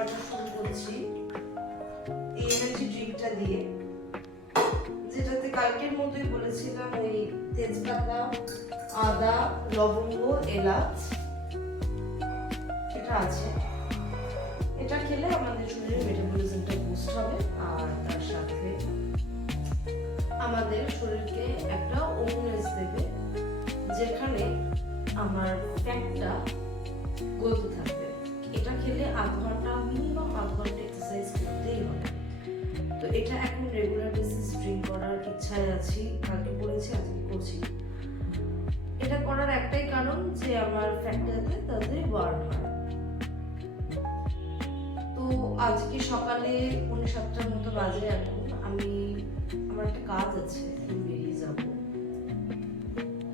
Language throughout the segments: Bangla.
সকালটা শুরু করছি এই এনার্জি ড্রিঙ্কটা দিয়ে, যেটাতে কালকের মতোই বলেছিলাম ওই তেজপাতা, আদা, লবঙ্গ, এলাচ এটা আছে। এটা খেলে আমাদের শরীরের মেটাবলিজমটা বুস্ট হবে, আর তার সাথে আমাদের শরীরকে একটা ওমনেস দেবে, যেখানে আমার ফ্যাটটা গলতে থাকবে। এটা খেলে মিনিমাম আধ ঘন্টা এক্সারসাইজ করতেই হবে। তো এটা এখন রেগুলার বেসিস ড্রিঙ্ক করার ইচ্ছায় আছি, কালকে করেছি আজকে করছি। এটা করার একটাই কারণ যে আমার ফ্যাটটা যাতে তাড়াতাড়ি বার্ন হয়। তো আজকে সকালে 7:45 মতো বাজে, এখন আমার একটা কাজ আছে, আমি বেরিয়ে যাব।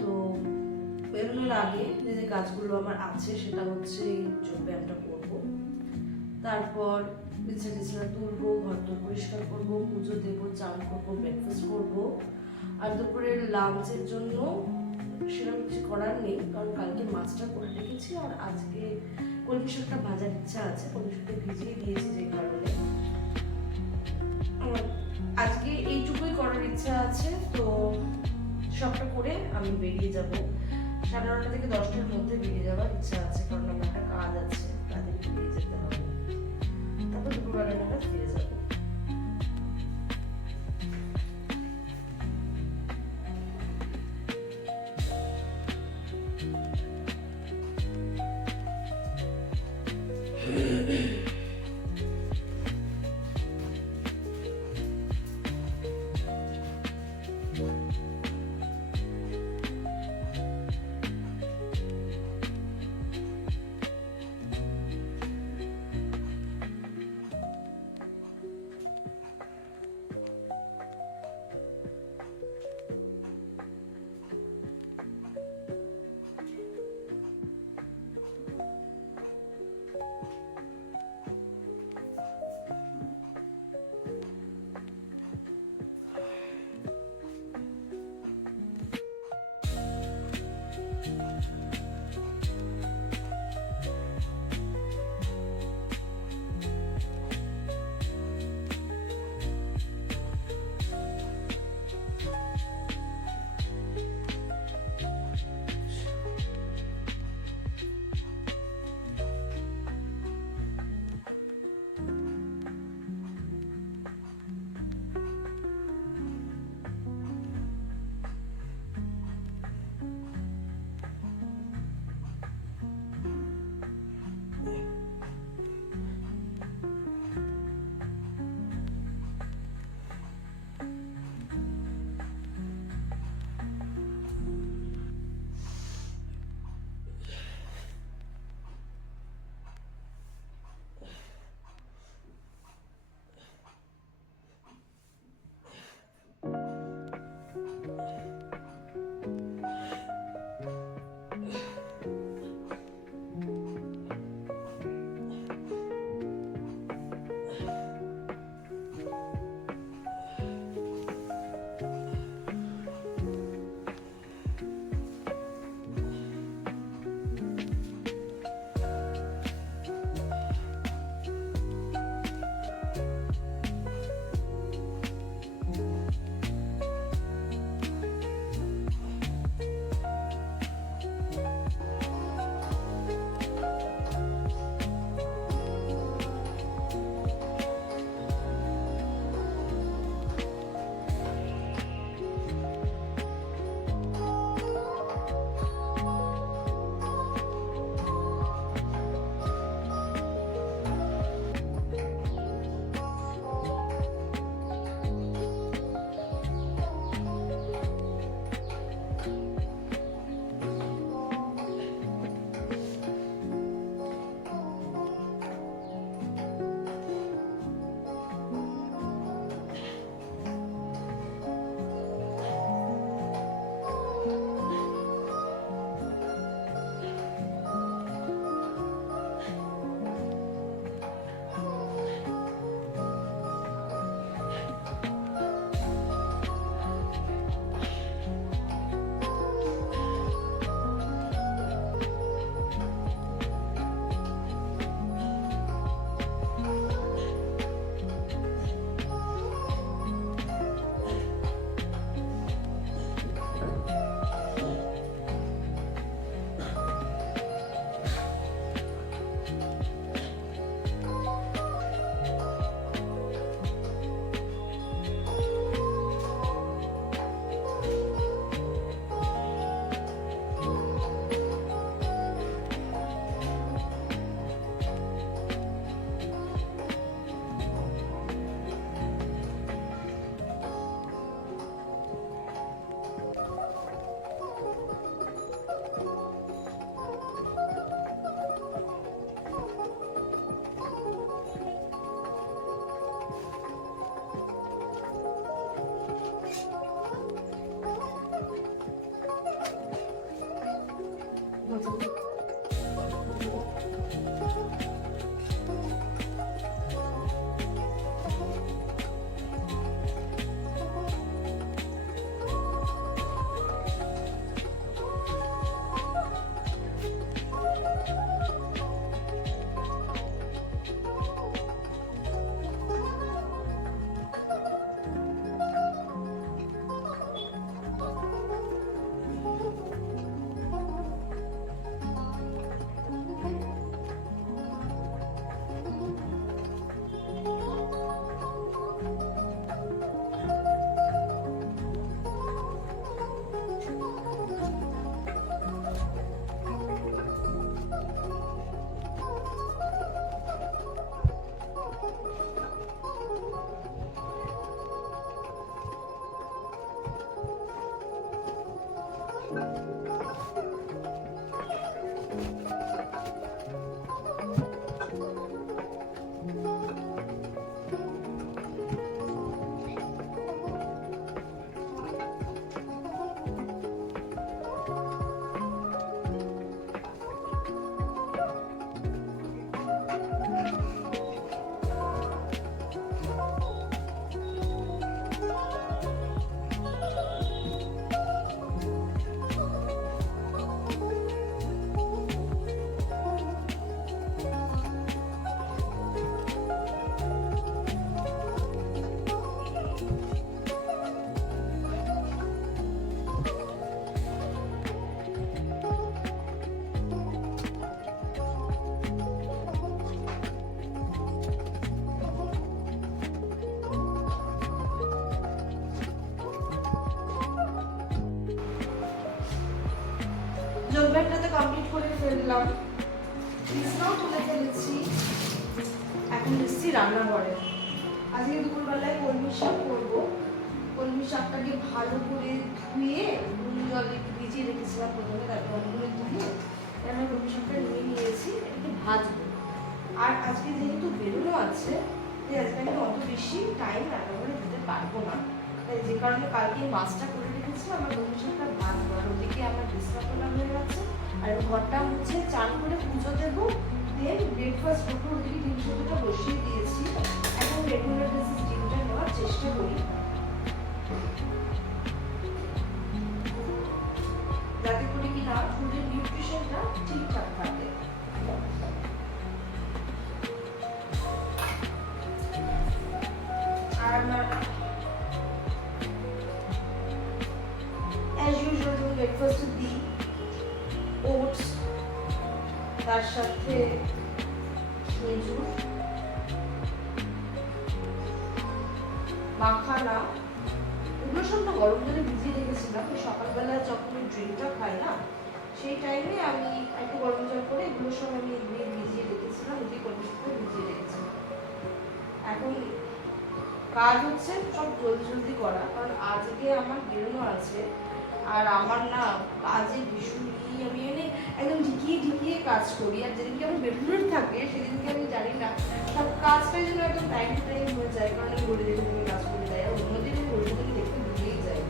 তো বেরোনোর আগে যে কাজগুলো আমার আছে সেটা হচ্ছে যোগ ব্যায়ামটা করবো, তারপর বিছানা তুলবো, ঘর পরিষ্কার করবো, পুজো দেবো, চান করবো, ব্রেকফাস্ট করবো। আর দুপুরের লাঞ্চের জন্য সেরকম কিছু করার নেই, কারণ কালকে মাছটা করে রেখেছি, আর আজকে কলমি শাকটা ভাজার ইচ্ছা আছে। কলমি শাকটা ভিজিয়ে দিয়েছি, যে কারণে আজকে এইটুকুই করার ইচ্ছা আছে। তো সবটা করে আমি বেরিয়ে যাব, 9:30 থেকে 10টার মধ্যে বেরিয়ে যাওয়ার ইচ্ছা আছে, কারণ আমার একটা কাজ আছে, কাজে বেরিয়ে যেতে হবে। তারপর দুপুরবেলা নাগাদ ফিরে যাবো। ফেললাম, বিছনাও তুলে ফেলেছি। এখন এসেছি রান্নাঘরে। আজকে দুপুরবেলায় কলমি শাক করবো। কলমি শাকটাকে ভালো করে ধুয়ে নুন জলে ভিজিয়ে রেখেছিলাম প্রথমে, তারপর ভালো করে ধুয়ে আমি কলমি শাকটা নিয়ে নিয়েছি, এটাকে ভাজবো। আর আজকে যেহেতু বেরোনো আছে, তাই আজকে আমি অত বেশি টাইম রান্নাঘরে দিতে পারবো না, তাই যে কারণে কালকে মাছটা করে রেখেছিলাম। আমার কলমি শাকটা ভাজবো, আর ওদিকে আমার বিছনা তোলা হয়ে গেছে, আর ঘরটা মুছে চান করে পুজো দেবো, দেন ব্রেকফাস্ট করবো। ওদিকে ডিম সেদ্ধটা বসিয়ে দিয়েছি। এখন রেগুলার বেসিস ডিমটা নেওয়ার চেষ্টা করি, যাতে করে কি না ফুডের নিউট্রিশনটা ঠিকঠাক থাকে। আর আমার অ্যাজ ইউজুয়াল ব্রেকফাস্টে দিই ওটস, তার সাথে খেজুর, মাখানা, এগুলো সব না গরম জলে ভিজিয়ে রেখেছিলাম। সকালবেলা যখন ড্রিঙ্কটা খাই না, সেই টাইমে আমি একটু গরম জল করে এগুলো সব আমি ভিজিয়ে রেখেছিলাম, ওই কলমিতে ভিজিয়ে রেখেছিলাম। এখন কাজ হচ্ছে সব জলদি জলদি করা, কারণ আজকে আমার বেরোনো আছে। আর আমার না কাজে ভীষণ আমি একদম ঢিকিয়ে কাজ করি, আর যেদিনকে আমার বেরোনোর থাকে সেদিনকে আমি জানি না সব কাজটাই যেন একদম টাইম টু টাইম হয়ে যায়, কারণ আমি ঘড়ি দেখে দেখে কাজ করে যাই, আর অন্যদিন ঘড়ি দেখে দেখতে ভুলেই যাই।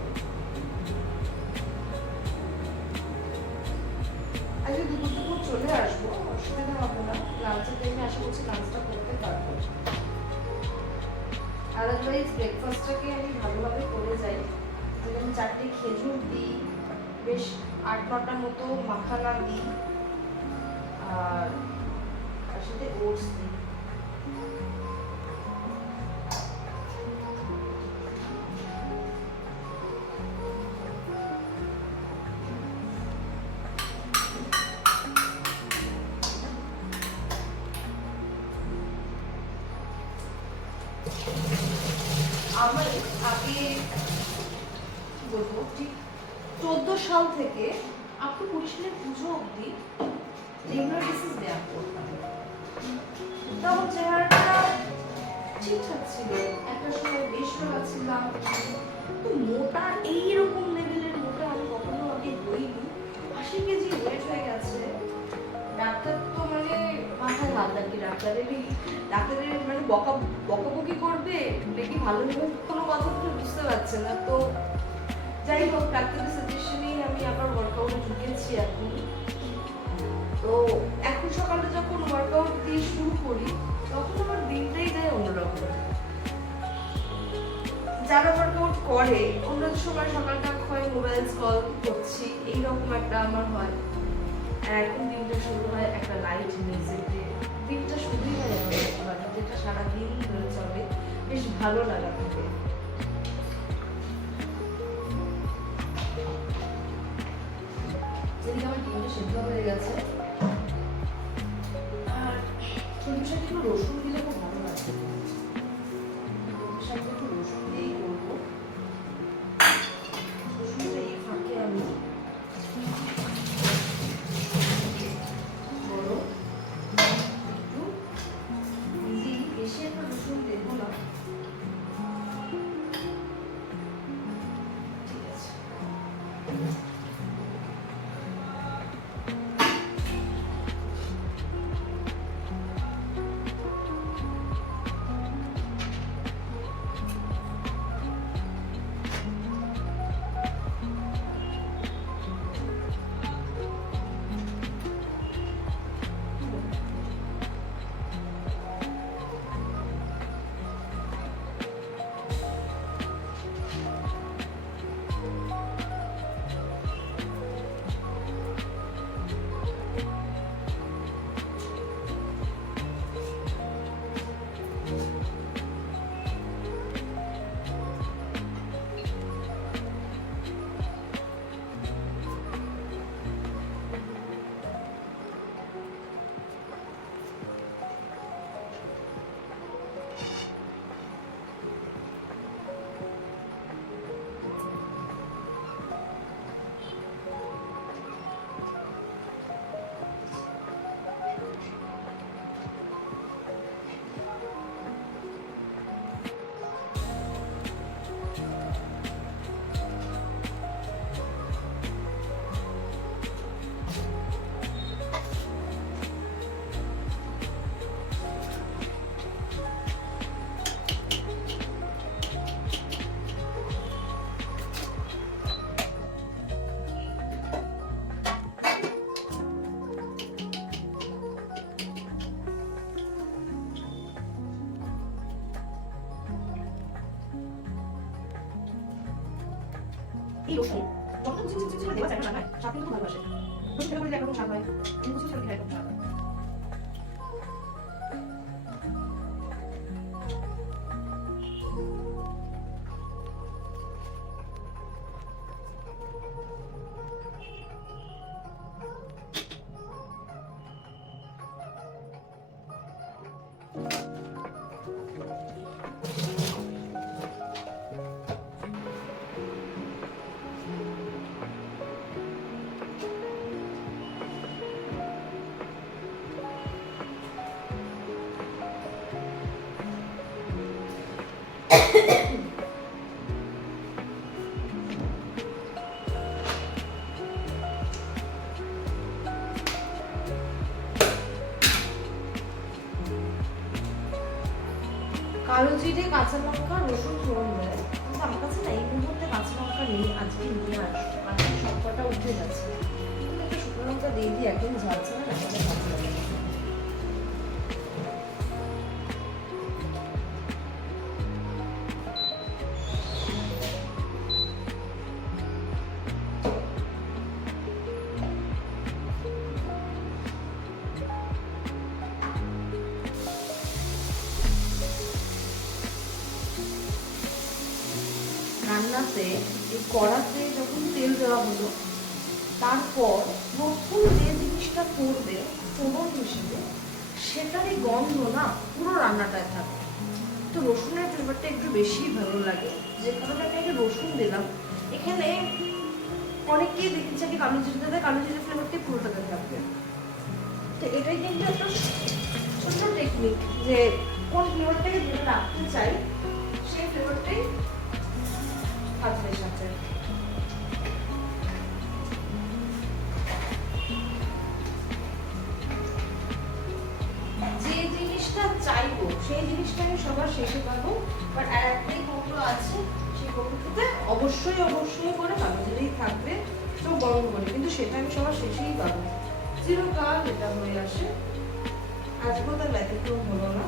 আজকে দুপুর চলে আসবো, অসুবিধা হবে না। লাঞ্চের টাইমে আশা করছি লাঞ্চটা করতে পারবো। আদারওয়াইজ ব্রেকফাস্টটাকে আমি ভালোভাবে করে যাই, যেমন 4টে খেজুর দিই, বেশ 8-9টা মতো মাখানা দিই, আর তার সাথে ওটস দিই। আমার আগে বলবো ঠিক 14 সাল থেকে আপ টু 20 সালের পুজো অবধি রেগুলার বেসিস ব্যায়াম করতাম। তখন চেহারাটা ঠিকঠাক ছিল, একটা সময় বেশ রোগা ছিলাম, তো মোটা এইরকম লেভেলের মোটা আমি কখনো আগে হইনি। 80 কেজি ওয়েট হয়ে গেছে। ডাক্তার তো মানে মাথায় হাত রাখি, ডাক্তারের মানে বকাবকি করবে নাকি ভালোভাবে কোনো কথা তো বুঝতে পারছে না। তো যাই হোক, ডাক্তারের সাজেশনেই আমি আবার ওয়ার্কআউটে ঢুকেছি এখন। তো এখন সকালে যখন ওয়ার্কআউট দিয়ে শুরু করি, তখন আমার দিনটাই যায় অন্যরকম। যারা ওয়ার্কআউট করে অন্য সময় সকালটা হয় মোবাইল স্ক্রল করছি, এইরকম একটা আমার হয়। আর এখন দিনটা শুরু হয় একটা লাইট মিউজিকে, দিনটা শুরুই হয় এমন, যেটা সারাদিন ধরে চলে, বেশ ভালো লাগা থাকে। যেদিকে আমার ডিমটা সেদ্ধ হয়ে গেছে, আর সরিষার সাথে একটু রসুন দিলে খুব ভালো লাগে। সাথে একটু রসুন দিয়েই করবো। রসুনটা এই ফাঁকে আমি বেশি একটা রসুন দেবো না, ঠিক আছে। এই রসুন যত কিছু দেওয়া যায় না রান্নায় স্বাদ কিন্তু ভালোবাসে। রসুন খেতে করলে একরকম স্বাদ হয়, কিছু খেতে একরকম স্বাদ হয়। কালো জিরে, কাঁচা লঙ্কা, রসুন ফোড়ন দেয়, কিন্তু আমার কাছে না এই মুহূর্তে কাঁচা লঙ্কা নেই। আজকে নিয়ে আসবো, কাঁচা সবকটা উঠে যাচ্ছে, কিন্তু একটা শুকনো লঙ্কা দিয়ে দিই, একদম ঝালছে না, একটা ভালো লাগে। রান্নাতে এই কড়াতে যখন তেল দেওয়া হলো, তারপর প্রথম যে জিনিসটা পড়বে ফোড়ন হিসেবে, সেটারই গন্ধ না পুরো রান্নাটায় থাকে। তো রসুনের ফ্লেভারটা একটু বেশি ভালো লাগে, যে কারণে আমি আগে রসুন দিলাম। এখানে অনেকেই দেখেছি আগে কালো জিরে দেয়, কালো জিরে ফ্লেভারটাই পুরোটাতে থাকবে। তো এটাই কিন্তু একটা ছোট্ট টেকনিক, যে কোন ফ্লেভারটাকে ধরে রাখতে চাই সেই ফ্লেভারটাই ভাতের সাথে। যে জিনিসটা চাইবো সেই জিনিসটা আমি সবার শেষে পাবো, বাট আর একটাই কৌটো আছে, সেই কৌটোতে অবশ্যই অবশ্যই করে কালো জিরেই থাকবে, তো গরম করে, কিন্তু সেটা আমি সবার শেষেই পাবো। চিরকাল এটা হয়ে আসে, আজকেও তার ব্যতিক্রম হলো না।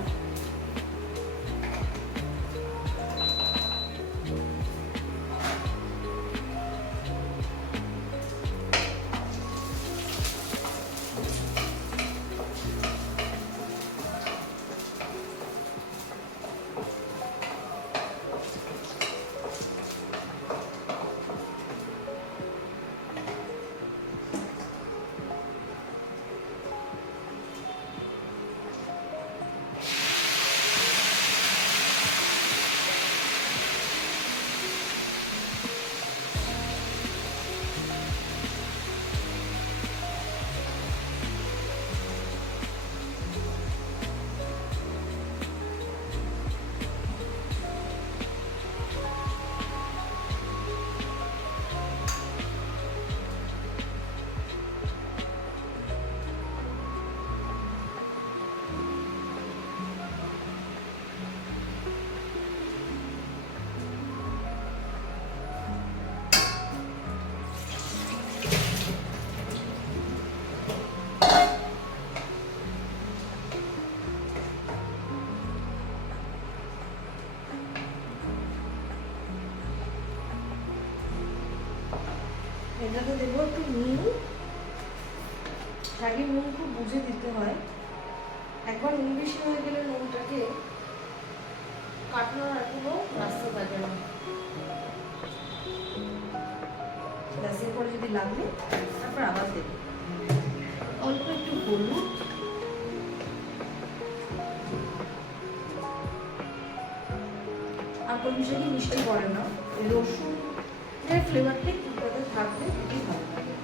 এটাতে দেবো একটু নুন। আগে নুন খুব বুঝে দিতে হয়, একবার নুন বেশি হয়ে গেলে নুনটাকে কাটানোর আর কোনো রাস্তা থাকে না। গ্যাসের পরে যদি লাগবে তারপর আবার দেবো অল্প একটু হলুদ, আর কোনো বেশি মিষ্টি পড়ে না, রসুন ফ্লেভারটা একটু থাকবে, খুবই ভালো লাগে।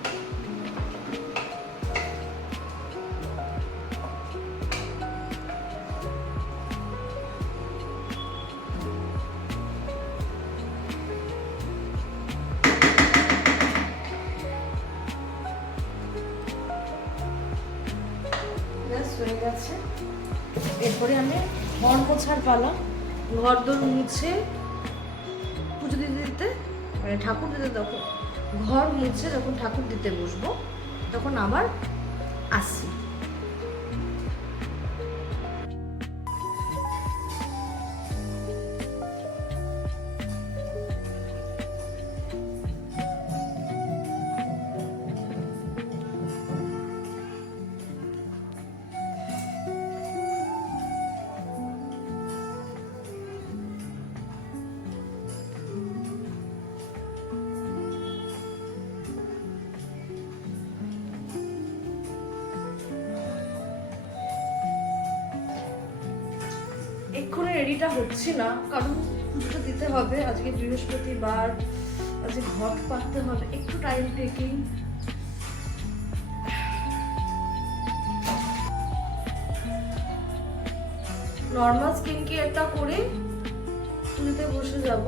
হয়ে গেছে, এরপরে আমি ঘর মোছার পালা। ঘর দোর মুছে পুজো দিতে দিতে, মানে ঠাকুর দিতে, তখন ঘর মুছে যখন ঠাকুর দিতে বসবো তখন আবার আসি। এক্ষুনি রেডিটা হচ্ছি না, কারণ পুজোটা দিতে হবে, আজকে বৃহস্পতিবার, আজকে ঘট পাততে হবে, একটু টাইম টেকিং। নর্মাল স্কিন কেয়ারটা করে পুজোতে বসে যাব।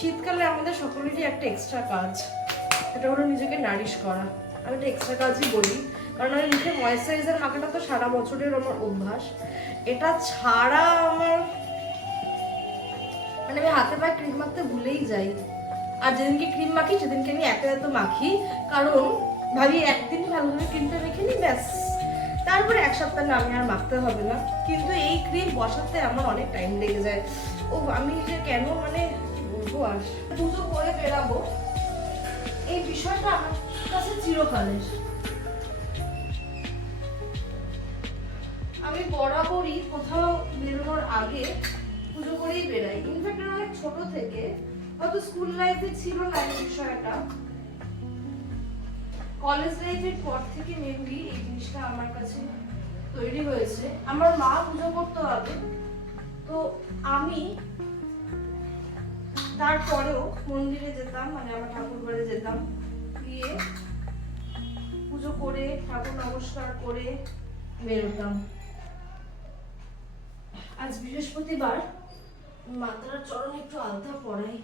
শীতকালে আমাদের সকলেরই একটা এক্সট্রা কাজ, এটা হলো নিজেকে নারিশ করা। আমি এটা এক্সট্রা কাজই বলি, কারণ আমি মুখে ময়েশ্চারাইজার মাখাটা তো সারা বছরের আমার অভ্যাস। এটা ছাড়া আমার মানে আমি হাতে পায়ে ক্রিম মাখতে ভুলেই যাই, আর যেদিনকে ক্রিম মাখি সেদিনকে আমি এত মাখি, কারণ ভাবি একদিন ভালোভাবে ক্রিমটা রেখে নিই, ব্যাস তারপরে এক সপ্তাহ না আমি আর মাখতে হবে না। কিন্তু এই ক্রিম বসাতে আমার অনেক টাইম লেগে যায়। ও আমি যে কেন মানে আর পুজো করে বেরাবো, এই বিষয়টা আমার কাছে চিরকালের। আমি বরাবরই কোথাও বেরোনোর আগে পুজো করেই বেরাই। ইনফ্যাক্ট অনেক ছোট থেকে, হয়তো স্কুল লাইফে ছিল না এই বিষয়টা, কলেজ লাইফের পর থেকে মেনলি এই জিনিসটা আমার কাছে তৈরি হয়েছে। আমার মা পুজো করতে হবে, তো আমি তারপরেও মন্দিরে যেতাম, মানে আমার ঠাকুর ঘরে যেতাম, গিয়ে পুজো করে ঠাকুর নমস্কার করে বেরোতাম। আজ বৃহস্পতিবার, মাতার চরণে একটু আলতা পরাই।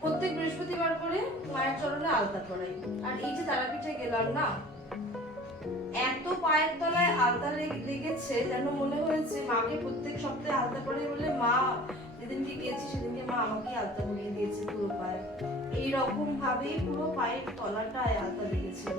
প্রত্যেক বৃহস্পতিবার করে মায়ের চরণে আলতা পরাই। আর এই যে তারাপীঠে গেলাম না, এত পায়ের তলায় আলতা লেগেছে যেন মনে হয়েছে মাকে প্রত্যেক সপ্তাহে আলতা পরে বলে মা যেদিনকে গিয়েছি সেদিনকে মা আমাকে আলতা পরিয়ে দিয়েছে পুরো পায়ে। এইরকম ভাবেই পুরো পায়ের তলাটায় আলতা লেগেছিল।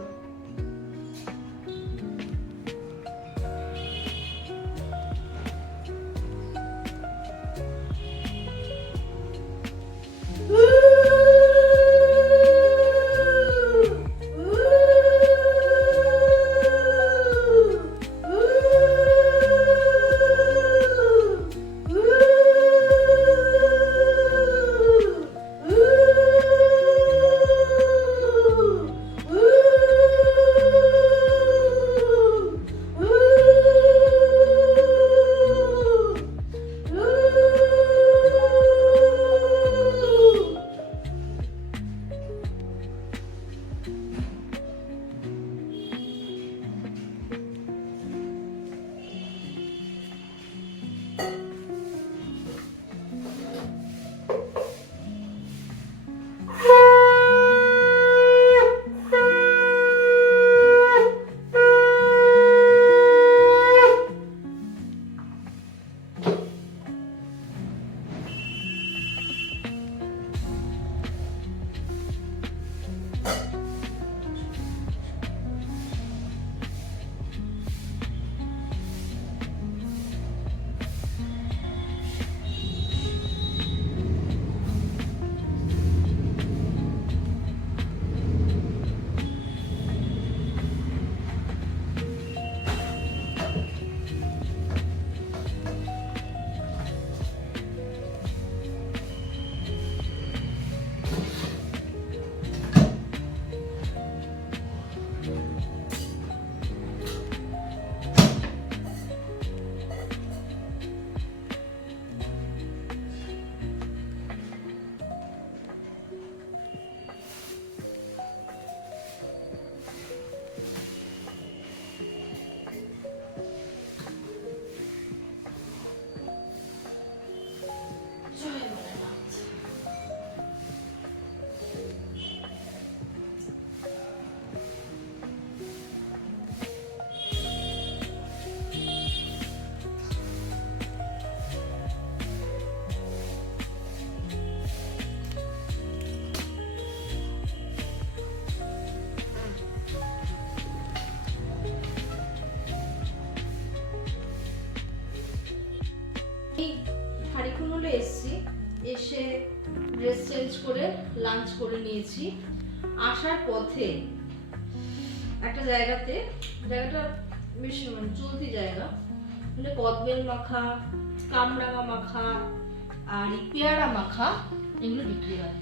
খানিকক্ষণ হলো এসছি, এসে ড্রেস চেঞ্জ করে লাঞ্চ করে নিয়েছি। আসার পথে একটা জায়গাটা বেশ মানে চলতি জায়গা, মানে কদবেল মাখা, কামরাঙা মাখা আর পেয়ারা মাখা এগুলো বিক্রি হয়।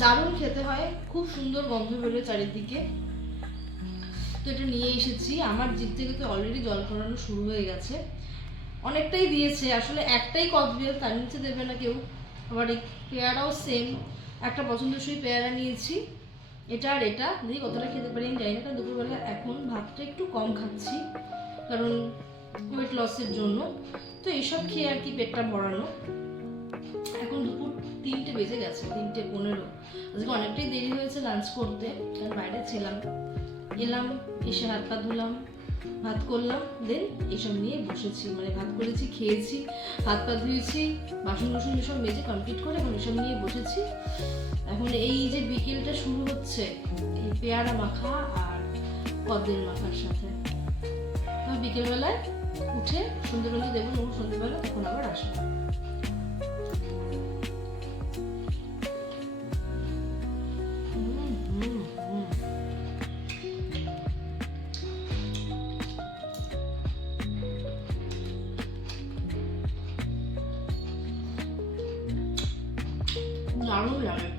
দারুণ খেতে হয়, খুব সুন্দর গন্ধ বেরোয় চারিদিকে। তো এটা নিয়ে এসেছি। আমার জিভ থেকে তো অলরেডি জল পড়ানো শুরু হয়ে গেছে। অনেকটাই দিয়েছে, আসলে একটাই কদবেল, তার নিচে দেবে না কেউ। আবার এই পেয়ারাও সেম, একটা পছন্দসই পেয়ারা নিয়েছি। এটা আর এটা দেখি কতটা খেতে পারি আমি জানি না, কারণ দুপুরবেলা এখন ভাতটা একটু কম খাচ্ছি, কারণ ওয়েট লসের জন্য। তো এইসব খেয়ে আর কি পেটটা ভরানো। এখন দুপুর 3টে বেজে গেছে, 3:15। আজকে অনেকটাই দেরি হয়েছে লাঞ্চ করতে, কারণ বাইরে ছিলাম। এলাম, এসে হাত পা ধুলাম, ভাত করলাম, দেন এইসব নিয়ে বসেছি। মানে ভাত করেছি, খেয়েছি, হাত পা ধুয়েছি, বাসন বাসন সব মেজে কমপ্লিট করে এখন এসব নিয়ে বসেছি। এখন এই যে বিকেলটা শুরু হচ্ছে এই পেয়ারা মাখা আর কদবেল মাখার সাথে। বিকেলবেলায় উঠে সন্ধ্যেবেলা দেবো, সন্ধ্যেবেলা তখন আবার আসবো। দারুণ লাগে।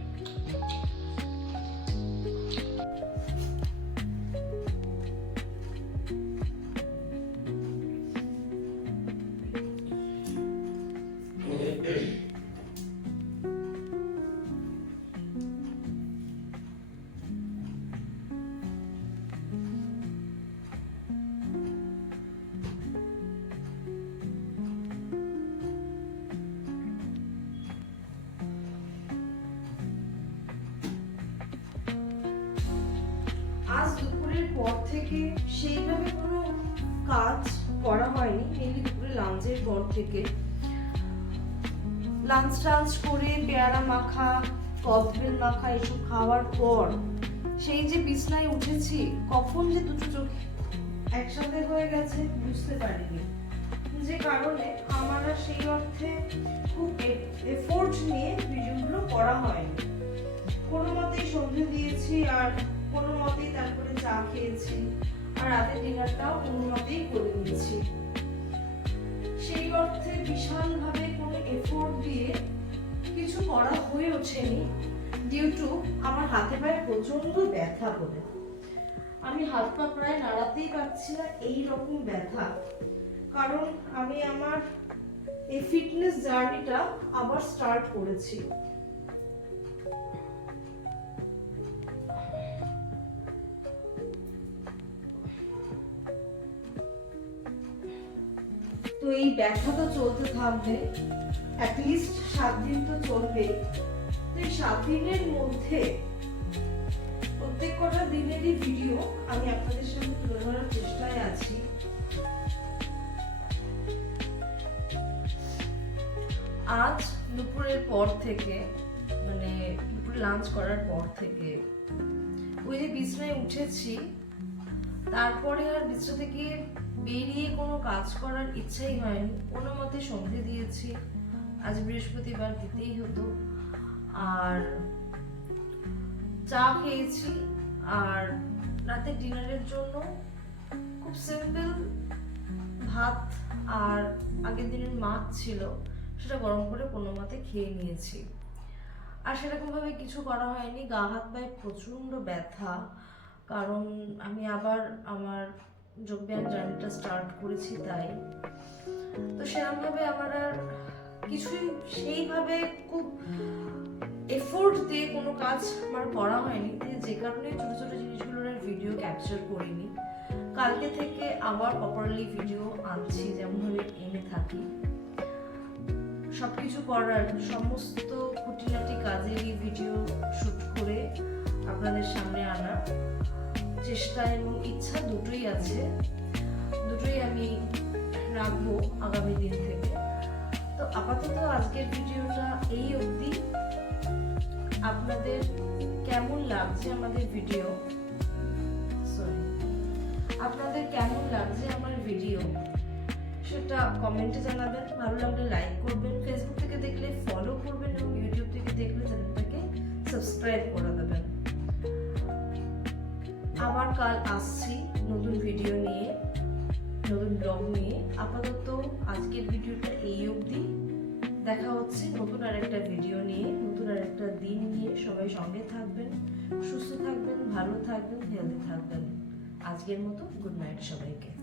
আজ দুপুরের পর থেকে সেইভাবে কোনো কাজ করা হয়নি, মেনলি দুপুরে লাঞ্চের পর থেকে। লাঞ্চ টাঞ্চ করে পেয়ারা মাখা, কদবেল মাখা এসব খাওয়ার পর সেই যে বিছনায় উঠেছি, কখন যে দুটো চোখ একসাথে হয়ে গেছে বুঝতে পারিনি। যে কারণে আমার আর সেই অর্থে খুব এফোর্ট নিয়ে ভিডিওগুলো করা হয়নি। কোনো মতেই সন্ধে দিয়েছি, আর কোনো মতেই তারপরে চা খেয়েছি, আর রাতের ডিনারটাও কোনো মতেই করে নিয়েছি। সেই অর্থে বিশালভাবে কোনো এফোর্ট দিয়ে কিছু করা হয়ে ওঠেনি, ডিউ টু আমার হাতে পায়ে প্রচন্ড ব্যথা করে। আমি হাত পা প্রায় নাড়াতেই পারছি না, এই রকম ব্যথা। কারণ আমি আমার এই ফিটনেস জার্নিটা আবার স্টার্ট করেছি। তো এই ব্যথা তো চলতে থাকবে, অ্যাটলিস্ট 7 দিন তো চলবে। তো এই 7 দিনের মধ্যে প্রত্যেক কটা দিনেরই ভিডিও আমি আপনাদের সামনে তুলে ধরার চেষ্টায় আছি। আজ দুপুরের পর থেকে, মানে দুপুরে লাঞ্চ করার পর থেকে ওই যে বিছনায় উঠেছি, তারপরে আর বিছনা থেকে বেরিয়ে কোনো কাজ করার ইচ্ছাই হয়নি। কোনো মতে সন্ধে দিয়েছি, আজ বৃহস্পতিবার দিতেই হতো, আর চা খেয়েছি। আর রাতে ডিনারের জন্য খুব সিম্পল ভাত আর আগের দিনের মাছ ছিল, সেটা গরম করে কোনো মতে খেয়ে নিয়েছি। আর সেরকম ভাবে কিছু করা হয়নি। গা হাত পায়ে প্রচন্ড ব্যথা, কারণ আমি আবার আমার যোগব্যায়াম জার্নিটা স্টার্ট করেছি, তাই। তো সেরকম ভাবে আমার আর কিছুই সেইভাবে খুব এফোর্ট দিয়ে কোনো কাজ আমার করা হয়নি, যে কারণে ছোট ছোট জিনিসগুলোর ভিডিও ক্যাপচার করিনি। কালকে থেকে আবার প্রপারলি ভিডিও আনছি, যেমনভাবে এনে থাকি। সবকিছু করার সমস্ত খুঁটিনাটি কাজেরই ভিডিও শুট করে আপনাদের সামনে আনার চেষ্টা এবং ইচ্ছা দুটোই আছে, দুটোই আমি রাখবো আগামী দিন থেকে। তো আপাতত আজকের ভিডিওটা এই অবধি। আপনাদের কেমন লাগছে আমাদের ভিডিও, আপনাদের কেমন লাগছে আমার ভিডিও, সেটা কমেন্টে জানাবেন। ভালো লাগলে লাইক করবেন, ফেসবুক থেকে দেখলে ফলো করবেন এবং ইউটিউব থেকে দেখলে চ্যানেলটাকে সাবস্ক্রাইব করে দেবেন। আবার কাল আসছি নতুন ভিডিও নিয়ে, নতুন ব্লগ নিয়ে। আপাতত আজকের ভিডিওটা এই অবধি। দেখা হচ্ছে নতুন আরেকটা ভিডিও নিয়ে, নতুন আরেকটা দিন নিয়ে। সবাই সঙ্গে থাকবেন, সুস্থ থাকবেন, ভালো থাকবেন, হেলদি থাকবেন। আজকের মতো গুড নাইট সবাইকে।